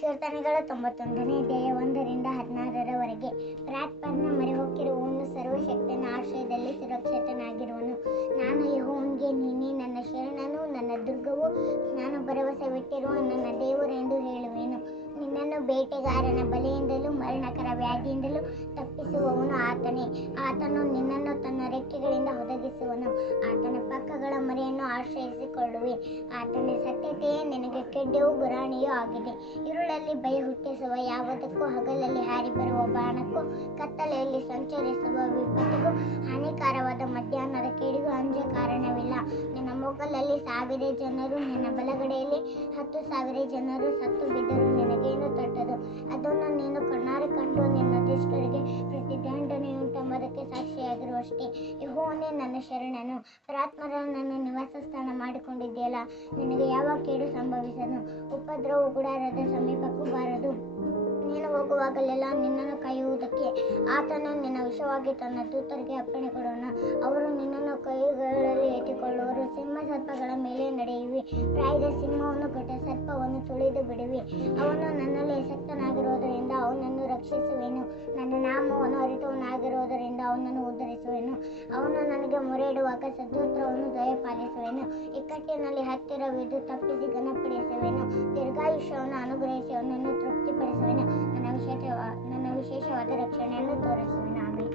ಕೀರ್ತನೆಗಳು 91ನೇ ಅಧ್ಯಾಯ 1-16 ಪ್ರಾತ್ಪರ್ನ ಮೊರೆ ಹೊಕ್ಕಿರುವವನು ಸರ್ವಶಕ್ತನ ಆಶ್ರಯದಲ್ಲಿ ಸುರಕ್ಷಿತನಾಗಿರುವನು. ನಾನು ಯೆಹೋವನಿಗೆ, ನೀನೇ ನನ್ನ ಶರಣನು, ನನ್ನ ದುರ್ಗವು, ನಾನು ಭರವಸವಿಟ್ಟಿರುವ ನನ್ನ ದೇವರೆಂದು ಹೇಳುವೆನು. ನಿನ್ನನ್ನು ಬೇಟೆಗಾರನ ಬಲೆಯಿಂದಲೂ ಮರಣಕರ ವ್ಯಾಧಿಯಿಂದಲೂ ತಪ್ಪಿಸುವವನು ಆತನೇ. ಆತನು ನಿನ್ನನ್ನು ತನ್ನ ರೆಕ್ಕೆಗಳಿಂದ ಒದಗಿಸುವನು. ಆತನ ಪಕ್ಕಗಳ ಮರೆಯನ್ನು ಆಶ್ರಯಿಸಿಕೊಳ್ಳುವೆ. ಆತನ ಸತ್ಯತೆಯೇ ನಿನಗೆ ಕೆಡ್ಡವೂ ಗುರಾಣಿಯೂ ಆಗಿದೆ. ഇരുಳಲ್ಲಿ ಭಯ ಹುಟ್ಟಿಸುವ ಯಾವುದಕ್ಕೂ, ಹಗಲಲ್ಲಿ ಹಾರಿ ಬರುವ ಬಾಣಕ್ಕೂ, ಕತ್ತಲೆಯಲ್ಲಿ ಸಂಚರಿಸುವ ವಿಪತ್ತಿಗೂ, ಹಾನಿಕಾರವಾದ ಮಧ್ಯಾಹ್ನದ ಕೇಡಿಗೂ ಅಂಜ ಕಾರಣವಿಲ್ಲ. ನಿನ್ನ ಮೊಗ್ಗಲಲ್ಲಿ 1000 ಜನರು, ನಿನ್ನ ಬಲಗಡೆಯಲ್ಲಿ 10,000 ಜನರು ಸತ್ತು ಬಿದ್ದರೂ ನಿನಗೇನು ತಟ್ಟದು. ಅದನ್ನು ನೀನು ಕಣ್ಣಾರೆ ಕಂಡು ನಿನ್ನ ದುಷ್ಟರಿಗೆ ಪ್ರತಿದಂಡನೆಯುಂಟೆಂಬುದಕ್ಕೆ ಸಾಕ್ಷಿಯಾಗಿರುವಷ್ಟೇ. ಯೆಹೋವನೇ ನನ್ನ ಶರಣನು, ಪರಾತ್ಪರನನ್ನು ನಿವಾಸ ಸ್ಥಾನ ಮಾಡಿಕೊಂಡಿದ್ದೀಯಲ್ಲ, ನಿನಗೆ ಯಾವ ಕೇಡು ಸಂಭವಿಸದು, ಉಪದ್ರವವು ಗುಡಾರದ ಸಮೀಪಕ್ಕೂ ಬಾರದು. ನೀನು ಹೋಗುವಾಗಲೆಲ್ಲ ನಿನ್ನನ್ನು ಕಾಯುವುದಕ್ಕೆ ಆತನು ನಿನ್ನ ವಿಷಯವಾಗಿ ತನ್ನ ದೂತರಿಗೆ ಅಪ್ಪಣೆ ಕೊಡುವನು. ಅವರು ನಿನ್ನನ್ನು ಕೈಗಳಲ್ಲಿ ಎತ್ತಿಕೊಳ್ಳುವರು. ಸಿಂಹ ಸರ್ಪಗಳ ಮೇಲೆ ನಡೆಯುವಿ, ಪ್ರಾಯದ ಸಿಂಹವನ್ನು ಘಟ ಸರ್ಪವನ್ನು ತುಳಿದು ಬಿಡುವಿ. ಅವನು ನನ್ನಲ್ಲಿ ಶಕ್ತನಾಗಿರುವುದರಿಂದ ಅವನನ್ನು ರಕ್ಷಿಸುವೆನು. ನನ್ನ ನಾಮವನ್ನು ಅರಿತವನಾಗಿರುವುದರಿಂದ ಅವನನ್ನು ಉದ್ಧರಿಸುವೆನು. ಅವನು ನನಗೆ ಮೊರೆಯಿಡುವಾಗ ಸದುತ್ತರವನ್ನು ದಯಪಾಲಿಸುವೆನು. ಇಕ್ಕಟ್ಟಿನಲ್ಲಿ ಹತ್ತಿರವಿದ್ದು ತಪ್ಪಿಸಿ ಘನಪಡಿಸುವೆನು. ದೀರ್ಘಾಯುಷ್ಯವನ್ನು ಅನುಗ್ರಹಿಸಿ ಅವನನ್ನು ತೃಪ್ತಿಪಡಿಸುವೆನು. ನನ್ನ ವಿಶೇಷವಾದ ರಕ್ಷಣೆಯನ್ನು ತೋರಿಸುವೆನು. ಆಮೆನ್.